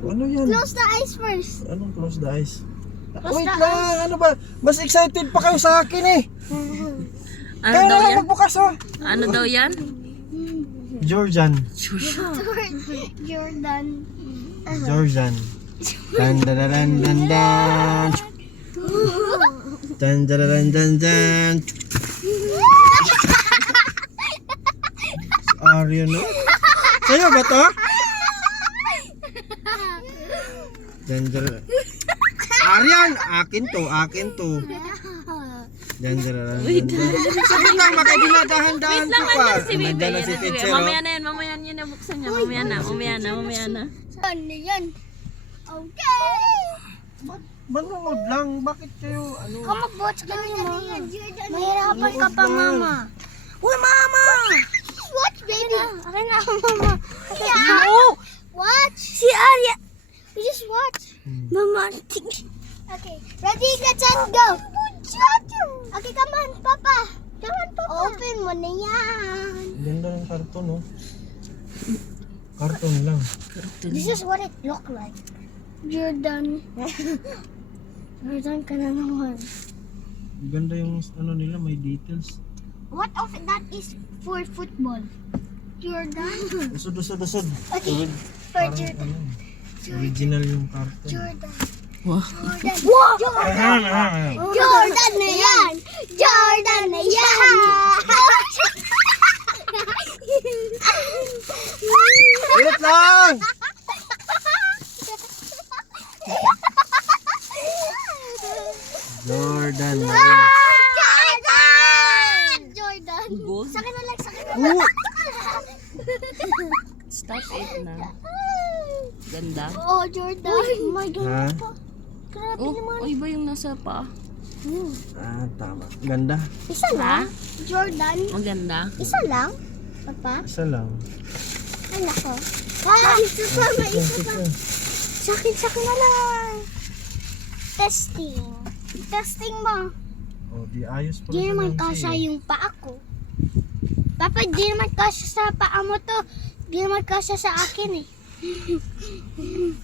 Ano yan? Close the eyes first. Anong close the eyes? Close Wait the lang, ano ba? Mas excited pa kayo sa akin eh. Ano Kaya daw na lang yan? magbukas oh. Ano daw yan? Georgian. Jordan. Georgian. Dan dan dan dan dan. Dan dan dan dan dan. Arian no? Sa'yo ba to? Dan dan. Arian, akin to. Dan dan dan dan. Sabi lang, makadiladahan-dahan ko pa. Si Bibi. Nandiyan na si teacher oh. Mamaya na yan. Mamaya na buksan niya. Mamaya na. Ano yan? Okay. Manonood lang, bakit kayo ano? Kamag-watch ka niyo, mama. Mahirapan ka pa, mama. Uy, mama! Just watch, baby. Akin na, mama. Oh! Watch. Si Arya. You just watch. Mama. Okay. Ready, get set, go. Okay, come on, Papa. Come on, Papa. Open mo na yan. Ganda ng karton oh. Karton lang. This is what it look like. Jordan. Jordan ka na naman. Ganda yung ano nila, may details. What of that is for football? Jordan. Usod. Okay. For Jordan. Original yung karton. Jordan. Wow. Jordan. Wow! Jordan na yan! Jordan na yan! Ulit lang! Jordan. Jordan! Jordan! Gold? Sakin na lang, sakin na Oh, lang. Stop it na. Ganda. Oh, Jordan. Oh my ha? God. Grabe Oh, naman. iba yung nasa pa. Ah, tama. Ganda. Isa lang? Jordan? Maganda. Isa lang? Papa? Isa lang. Anak ko. Isa pa, may isa pa. Sakin na lang. Testing. Testing mo. Oh, di ayos pa. Di rin naman sa kasya Nancy, yung paa ko. Papa, di naman kasya sa paa mo to. Di naman kasya sa akin eh.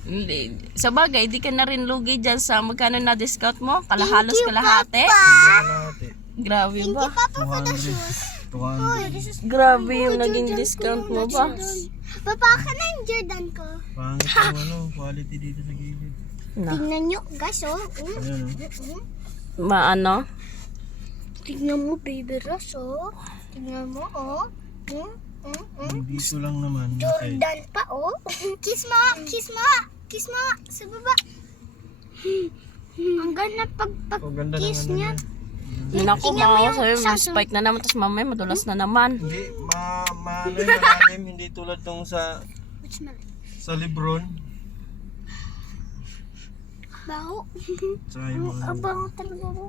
Hindi. Sa bagay, di ka na rin lugi dyan sa magkano na discount mo? Halos kalahati. Kalahati. Grabe Thank you, ba? Papa, for the shoes. 200. This is Grabe yung naging Jordan ko discount yun, mo na ba? Jordan. Papa, ka na yung Jordan ko. Pangit yung ano, quality dito sa gilid. Na. Tingnan nyo, guys, oh. Ayan oh. Maano? Tingnan mo, baby Ross, oh. Tingnan mo, oh. Dito lang naman. Okay. Jordan pa, oh. Kiss mo, kiss mo, kiss mo. Sa baba. Ang ganda Oh, ganda ng pag-kiss ano niya. niya. Naku, Tingnan mo mga yung sabi, may Samsung. spike na naman, tapos mamaya madulas na naman. Hindi, malalim, hindi tulad nung sa Which smell? Lebron. Baho. Tsaka yung mga... Abango talaga mo.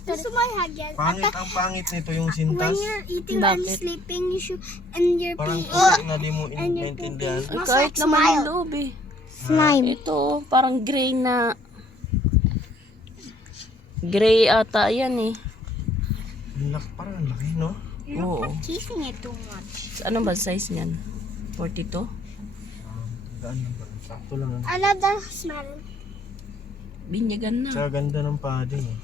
Gusto mo ihagyan? Ang pangit nito yung When sintas. you're eating and Bakit? sleeping, you should, and you're Parang peeing. kusak na di mo And you're maintindihan. pooping. Ay, Looks kahit like naman smile. yung loob eh. Slime. Ito, parang gray na. Gray ata yan eh. Parang ang laki, no? Oo. Kissing it too much. Ano ba size niyan? 42? Gaan lang ba? Sakto lang. I love the smell. Binyagan na. Tsaka ganda ng padding. Eh.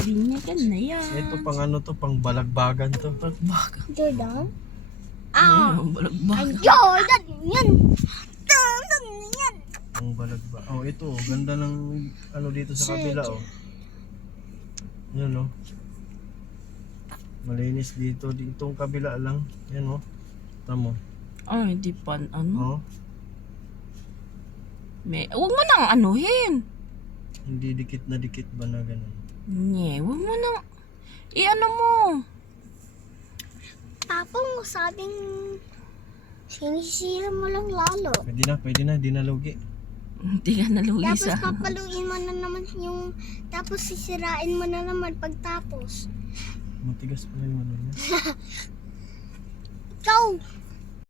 Binyagan na yan. Ito pang ano to, pang balagbagan to. Balagbaga. Jordan? Balagbaga. Jordan! Yan! Jordan! Yan! Ang balagba. Oh, ito. Ganda ng ano dito sa kabila, oh. Yan, oh. Malinis dito. Ditong kabila lang. Yan, oh. Tamo. Ay, di pa, ano? Oh. Huwag mo nang anuhin. Hindi dikit na dikit ba na ganun? Nye, huwag mo nang, ano mo. Tapong mo sabing sinisira mo lang lalo. Pwede na. Di na lugi. Hindi ka nalugi Tapos sa... papaluin mo na naman yung... Tapos sisirain mo na naman pagtapos. Matigas pala yung ano niya. Go!